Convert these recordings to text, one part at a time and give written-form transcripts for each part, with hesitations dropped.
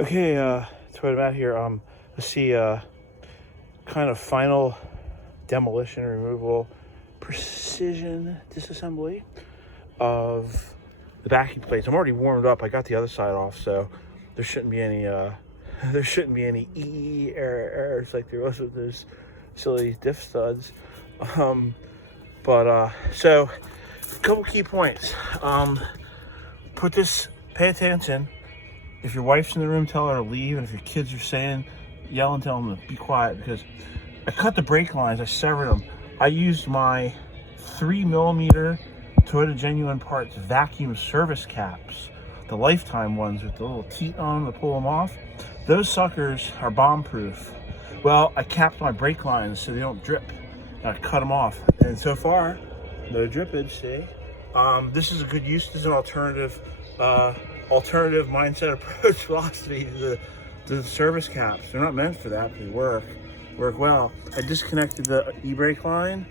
Okay, that's what I'm at here. Let's see, kind of final demolition removal, precision disassembly of the backing plates. I'm already warmed up. I got the other side off, so there shouldn't be any there shouldn't be any errors like there was with those silly diff studs. So a couple key points. Pay attention. If your wife's in the room, tell her to leave. And if your kids are yell and tell them to be quiet, because I cut the brake lines, I severed them. I used my 3mm Toyota Genuine Parts vacuum service caps, the lifetime ones with the little teat on them to pull them off. Those suckers are bomb proof. Well, I capped my brake lines so they don't drip. I cut them off, and so far, no drippage. See, this is a good use. This is an alternative mindset approach philosophy to the service caps. They're not meant for that, but they work well. I disconnected the e-brake line,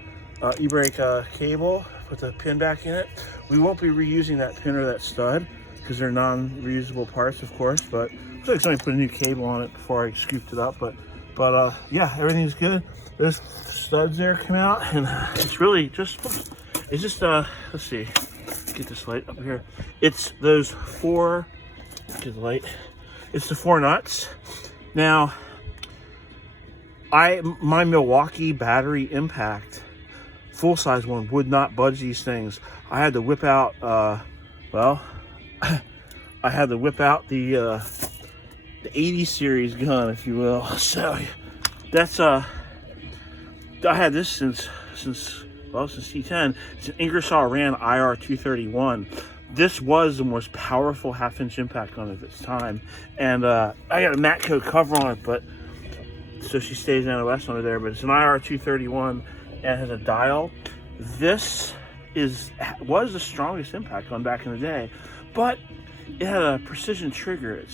e-brake cable, put the pin back in it. We won't be reusing that pin or that stud because they're non-reusable parts, of course, but looks like somebody put a new cable on it before I scooped it up, but yeah, everything's good. Those studs there come out, and it's really just, let's see, get this light up here. It's those four, get the light. It's the 4 nuts. Now, my Milwaukee battery impact, full-size one, would not budge these things. I had to whip out, I had to whip out the 80 series gun, if you will. So that's I had this since C10. It's an Ingersoll Rand IR-231. This was the most powerful half-inch impact gun of its time, and I got a matte coat cover on it, but so she stays NOS under there. But it's an IR-231 and has a dial. This was the strongest impact gun back in the day, but it had a precision trigger.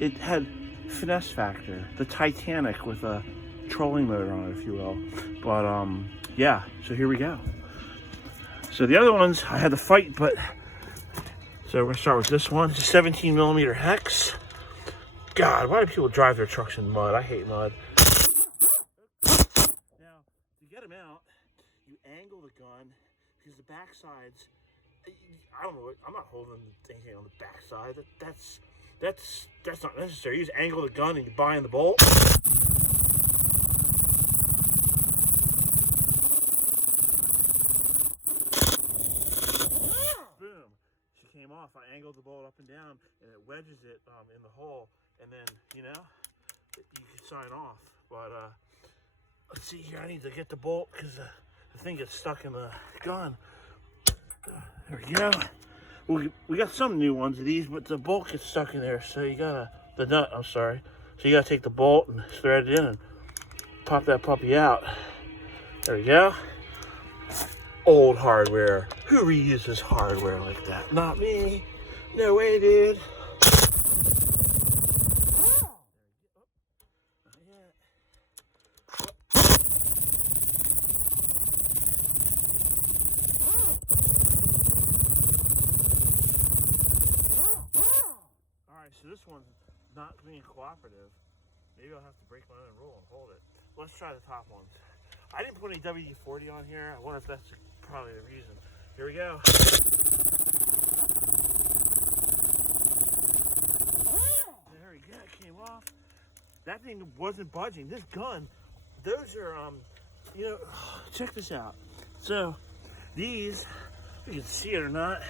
It had finesse factor, the Titanic with a trolling motor on it, if you will. But yeah, so here we go. So the other ones I had to fight, but so we're gonna start with this one. It's a 17mm hex. God, why do people drive their trucks in mud? I hate mud. Now, to get them out, you angle the gun because the back sides, I don't know, I'm not holding anything on the back side. That's not necessary. You just angle the gun and you bind the bolt. Boom. She came off. I angled the bolt up and down, and it wedges it in the hole, and then, you know, you can sign off. But let's see here. I need to get the bolt because the thing gets stuck in the gun. There we go. We got some new ones of these, but the bolt gets stuck in there, so you gotta, the nut, I'm sorry. So you gotta take the bolt and thread it in and pop that puppy out. There we go. Old hardware. Who reuses hardware like that? Not me. No way, dude. So this one's not being cooperative. Maybe I'll have to break my own rule and hold it. Let's try the top ones. I didn't put any WD-40 on here. I wonder if that's probably the reason. Here we go. There we go. It came off. That thing wasn't budging. This gun, those are, you know, check this out. So these, if you can see it or not,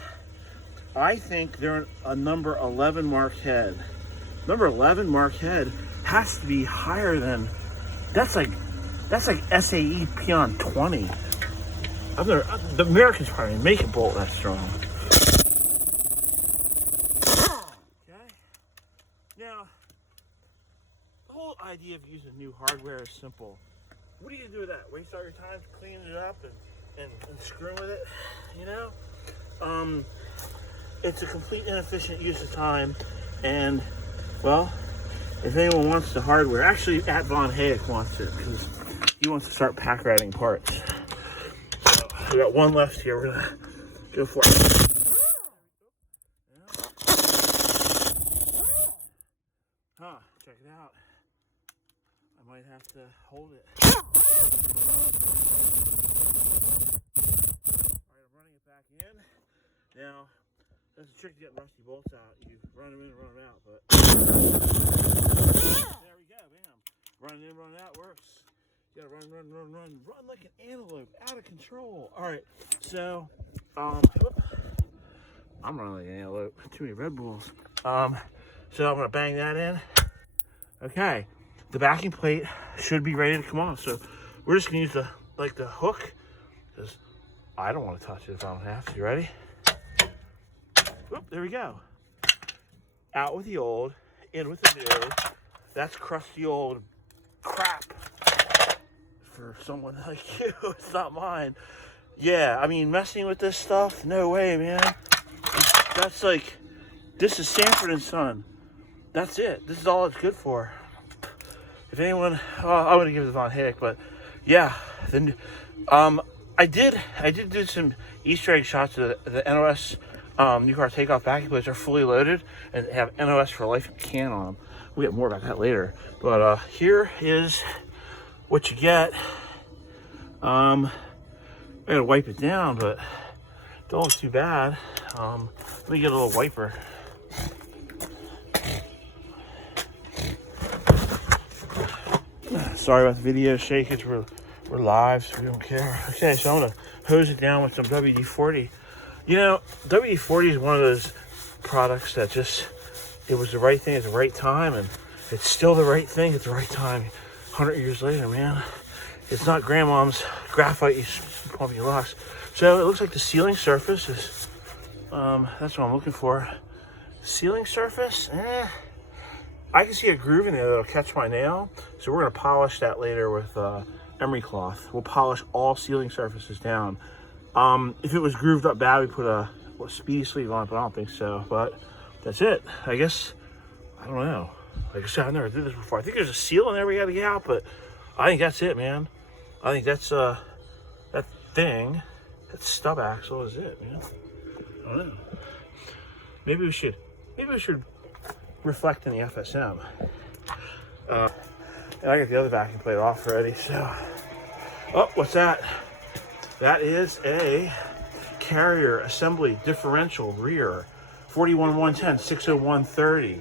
I think they're a number 11 mark head. Number 11 mark head has to be higher than, that's like SAE Peon 20. The Americans probably make a bolt that strong. Okay. Now, the whole idea of using new hardware is simple. What do you do with that? Waste all your time cleaning it up and screwing with it, you know? It's a complete inefficient use of time, and, well, if anyone wants the hardware, actually, at Von Hayek wants it, because he wants to start pack riding parts. So, we got one left here. We're gonna go for it. check it out. I might have to hold it. Alright, I'm running it back in. Now, that's a trick to getting rusty bolts out. You run them in and run them out, but there we go, bam. Running in, running out works. You gotta run like an antelope, out of control. Alright, so I'm running like an antelope. Too many Red Bulls. So I'm gonna bang that in. Okay, the backing plate should be ready to come off. So we're just gonna use the hook, because I don't want to touch it if I don't have to. Ready? Oop, there we go. Out with the old, in with the new. That's crusty old crap for someone like you. It's not mine. Yeah, I mean, messing with this stuff, no way, man. That's like, this is Sanford and Son. That's it. This is all it's good for. If anyone, I'm gonna give it a Von Hayek, but yeah, then I did do some Easter egg shots of the NOS new car takeoff backing plates are fully loaded and have NOS for life can on them. We have more about that later, but here is what you get. I gotta wipe it down, but don't look too bad. Let me get a little wiper. Sorry about the video shakage. We're live, so we don't care. Okay, so I'm gonna hose it down with some WD-40. You know, WD-40 is one of those products that just, it was the right thing at the right time, and it's still the right thing at the right time 100 years later, man. It's not grandmom's graphite you pump your locks. So it looks like the sealing surface is, that's what I'm looking for. Sealing surface, I can see a groove in there that'll catch my nail. So we're gonna polish that later with emery cloth. We'll polish all sealing surfaces down. If it was grooved up bad, we put a speedy sleeve on it, but I don't think so. But that's it. I guess, I don't know. Like I said, I've never did this before. I think there's a seal in there we gotta get out, but I think that's it, man. I think that's that thing, that stub axle is it, man. I don't know. Maybe we should reflect in the FSM. And I got the other backing plate off already, so. Oh, what's that? That is a carrier assembly differential rear. 41110 60130.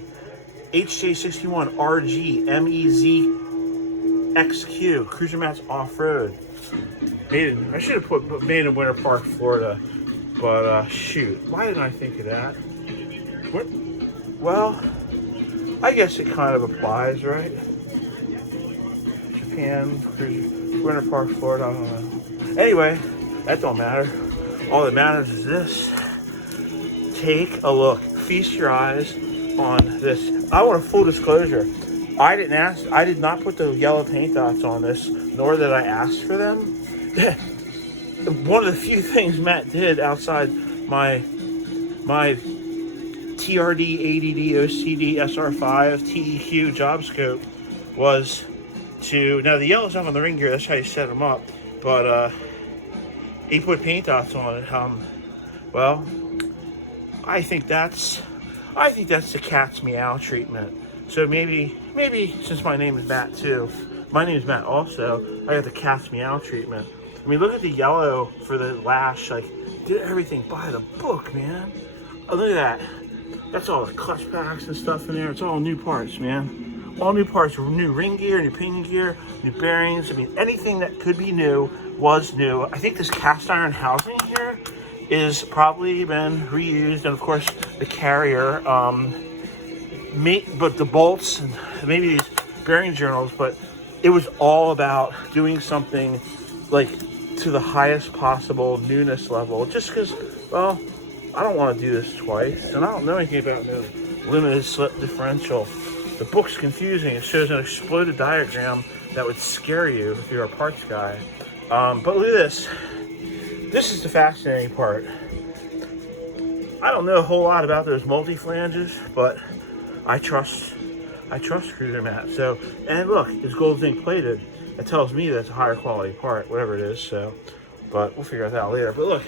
FJ62LG-PNEK Cruiser Mats Off-Road. I should have made in Winter Park, Florida, but shoot, why didn't I think of that? What? Well, I guess it kind of applies, right? Japan, Cruiser, Winter Park, Florida, I don't know. Anyway, that don't matter. All that matters is this. Take a look. Feast your eyes on this. I want a full disclosure. I did not put the yellow paint dots on this, nor did I ask for them. One of the few things Matt did outside my TRD, ADD, OCD, SR5, TEQ job scope was to, now the yellow stuff on the ring gear, that's how you set them up, but he put paint dots on it. Well, I think that's the cat's meow treatment. So maybe since my name is Matt too, my name is Matt also, I got the cat's meow treatment. I mean, look at the yellow for the lash, like, did everything by the book, man. Oh, look at that. That's all the clutch packs and stuff in there. It's all new parts, man. All new parts, new ring gear, new pinion gear, new bearings. I mean, anything that could be new was new. I think this cast iron housing here is probably been reused, and of course the carrier, but the bolts and maybe these bearing journals, but it was all about doing something like to the highest possible newness level, just because, well, I don't want to do this twice, and I don't know anything about no limited slip differential. The book's confusing. It shows an exploded diagram that would scare you if you're a parts guy. But look at this. This is the fascinating part. I don't know a whole lot about those multi-flanges, but I trust Cruiser Matt. So, and look, it's gold zinc plated. It tells me that's a higher quality part, whatever it is. So, but we'll figure that out later. But look,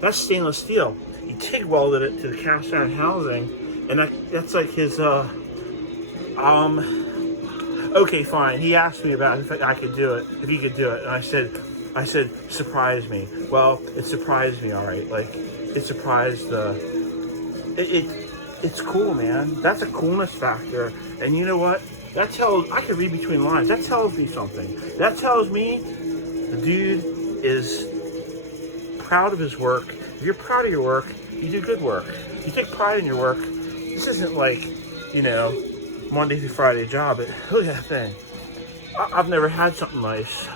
that's stainless steel. He TIG welded it to the cast iron housing, and that's like his okay, fine. He asked me about if I could do it, if he could do it, and I said, surprise me. Well, it surprised me, all right. Like, it surprised it's cool, man. That's a coolness factor. And you know what? That tells, I can read between lines. That tells me something. That tells me the dude is proud of his work. If you're proud of your work, you do good work. You take pride in your work. This isn't like, you know, Monday through Friday job. But look at that thing. I've never had something nice.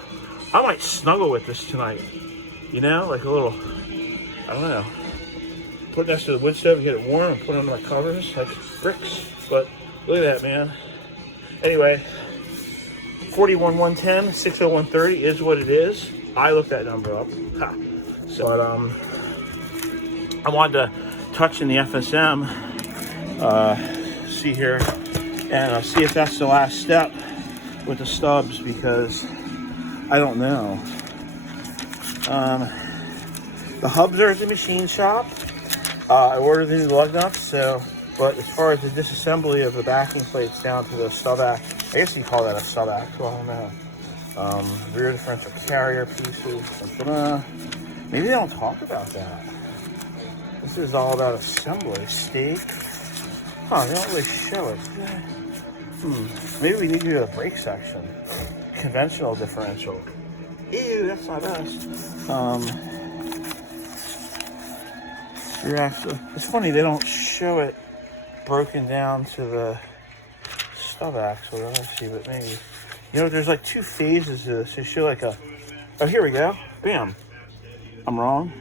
I might snuggle with this tonight. You know, like a little, I don't know. Put it next to the wood stove and get it warm and put it under my covers like bricks. But look at that, man. Anyway, 41110 60130 is what it is. I looked that number up. Ha. So, I wanted to touch in the FSM, see here, and see if that's the last step with the stubs, because I don't know. The hubs are at the machine shop. I ordered the new lug nuts, so, but as far as the disassembly of the backing plates down to the sub axle, I guess you call that a sub axle, I don't know. Rear differential carrier pieces, maybe they don't talk about that. This is all about assembly. Stake. Huh, they don't really show it. Maybe we need to do the brake section. Conventional differential. Ew, that's not us. You're actually, it's funny they don't show it broken down to the stub axle. Let's see, but maybe, you know, there's like two phases to this. They show like a, oh, here we go. Bam. I'm wrong.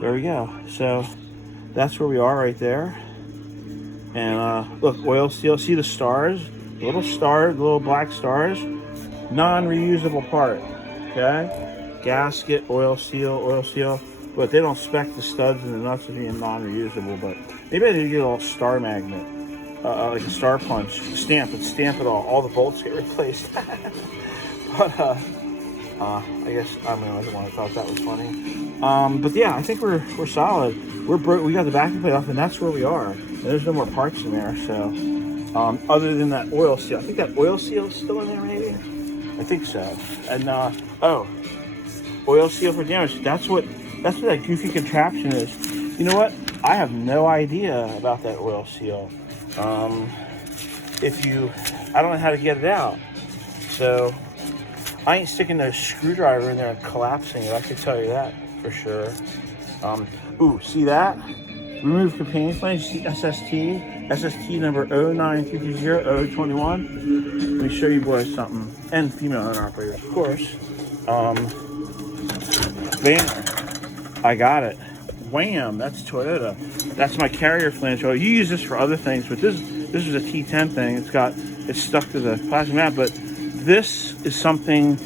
There we go. So that's where we are right there. And look, oil seal. See the stars? Little stars, little black stars. Non-reusable part. Okay. Gasket, oil seal. But they don't spec the studs and the nuts as being non-reusable. But maybe I need to get a little star magnet, like a star punch, stamp it all. All the bolts get replaced. But I guess I'm the only one that thought that was funny. But yeah, I think we're solid. We got the backing plate off, and that's where we are. And there's no more parts in there. So other than that oil seal, I think that oil seal is still in there, maybe. I think so. And oh, oil seal for damage. That's what that goofy contraption is. You know what? I have no idea about that oil seal. I don't know how to get it out. So I ain't sticking a screwdriver in there and collapsing it. I can tell you that for sure. Ooh, see that? Remove companion flange. See SST number 09320-021. Let me show you boys something. And female owner operator, of course. Bam. I got it. Wham, that's Toyota. That's my carrier flange. Oh, you use this for other things, but this is a T10 thing. It's stuck to the plastic mat, but this is something.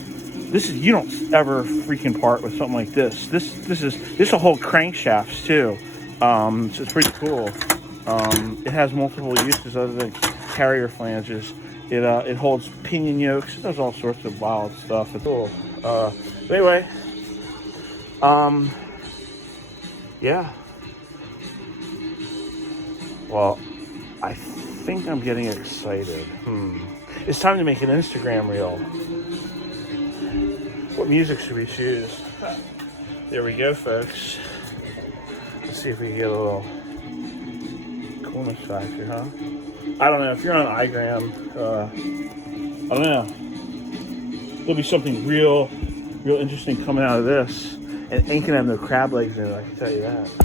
You don't ever freaking part with something like this. This will hold crankshafts too. So it's pretty cool. It has multiple uses other than carrier flanges. It holds pinion yokes. It does all sorts of wild stuff. It's cool. Anyway, yeah. Well, I think I'm getting excited. It's time to make an Instagram reel. What music should we choose? There we go, folks. Let's see if we can get a little coolness factor, huh? I don't know. If you're on iGram, I don't know. There'll be something real interesting coming out of this. And ain't gonna have no crab legs in it, I can tell you that.